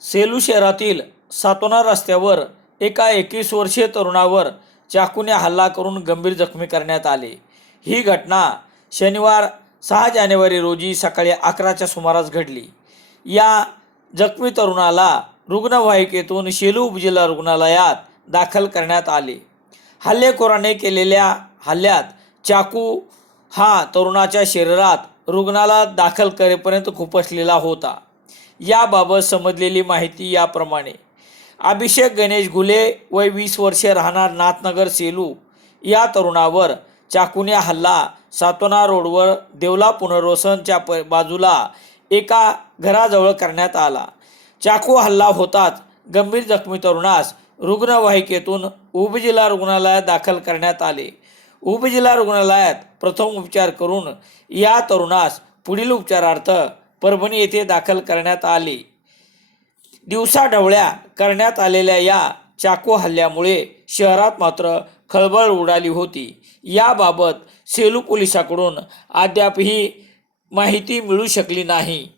सेलू शहरातील सातोना रस्त्यावर एका एकवीस वर्षीय तरुणावर चाकूने हल्ला करून गंभीर जखमी करण्यात आले. ही घटना शनिवार सहा जानेवारी रोजी सकाळी अकराच्या सुमारास घडली. या जखमी तरुणाला रुग्णवाहिकेतून शेलू उपजिल्हा रुग्णालयात दाखल करण्यात आले. हल्लेखोराने केलेल्या हल्ल्यात चाकू हा तरुणाच्या शरीरात रुग्णाला दाखल करेपर्यंत खुपसलेला होता. याबाबत समजलेली माहिती याप्रमाणे. अभिषेक गणेश घुले वय वीस वर्षे राहणार नाथनगर सेलू. या तरुणावर चाकूने हल्ला. सातोना रोडवर देवला पुनर्वसनच्या प बाजूला एका घराजवळ करण्यात आला. चाकू हल्ला होताच गंभीर जखमी तरुणास रुग्णवाहिकेतून उपजिल्हा रुग्णालयात दाखल करण्यात आले. उपजिल्हा रुग्णालयात प्रथम उपचार करून या तरुणास पुढील उपचारार्थ परभणी येथे दाखल करण्यात आले. दिवसाढवळ्या करण्यात आलेल्या या चाकू हल्ल्यामुळे शहरात मात्र खळबळ उडाली होती. याबाबत सेलू पोलिसाकडून अद्यापही माहिती मिळू शकली नाही.